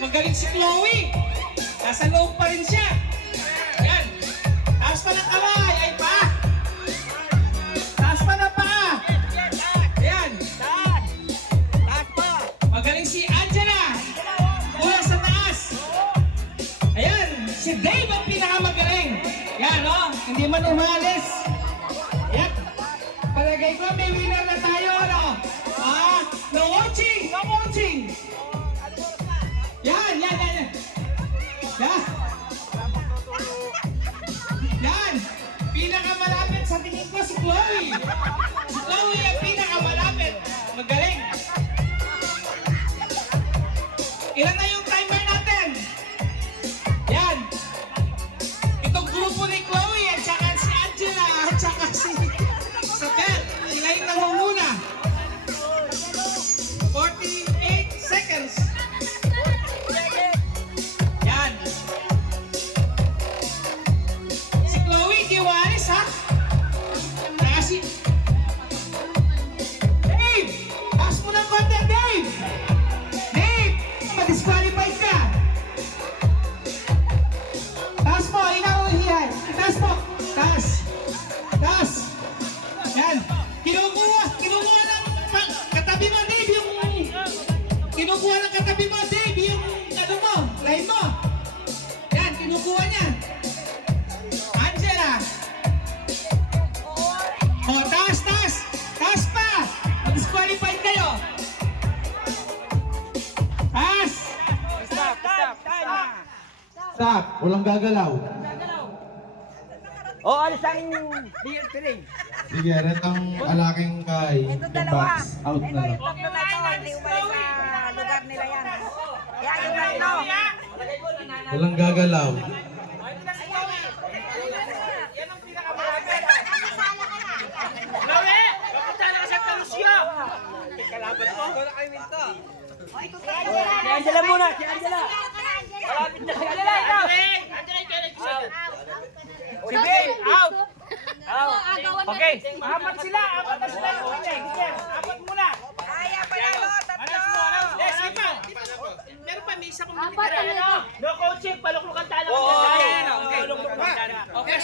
magaling si Chloe. Nasa loob pa rin siya. Yan. Taas pa ng kamay. Ay pa. Taas pa na pa. Yan. Magaling si Angela. Mula sa taas. Ayan. Si Dave ang pinakamagaling. Yan, no? Hindi man umalis. Yan. Palagay ko may winner na tayo, ano? No watching! No watching! Yan! Yan! Yan! Pinakamalapit sa tingin ko si Chloe! Si Chloe ang pinakamalapit! Magaling! Ilan na yung timer natin? Yan! Itong grupo ni Chloe at saka si Angela at saka si Sophia, sila yung nangunguna. 48 seconds. Yan. Si Chloe, di walis ha? Saka si Dave! Taas mo ng konti, Dave! Dave! Ma-disqualified ka! Taas mo, inauhihan! Taas mo! Taas! Taas! Yan! Kinukuha ng katabi mo, Dave, yung... Kinukuha ng katabi mo, Dave, yung ano mo, line mo. Yan, kinukuha niya. Angela. O, taas, taas. Taas pa. Mag-disqualified kayo. Taas. Stop! Walang gagalaw. O, alis ang ring. Sige, red ang alaking kay Ito yung dalawa. box. Out Ito na yung lang. tatlo na ito. Hindi umalis sa lugar nila yan. Yan yung tatlo. Walang gagalaw. Yan ang pinakamalapit. Chloe! Kapunta na ka sa Talusya! Kalaban mo? Ikaw na kayo minto. Si Angela muna, si Angela. Malapit na si Angela. Angela, ikaw nag-isa. Si Bill, out! Okay, apat sila ng kotse. Apat muna. Kaya pa yan, o. Tatlo. Yes, iba. Meron pa, may isa kong matitira. No coaching, paluklukan tayo. Okay, okay.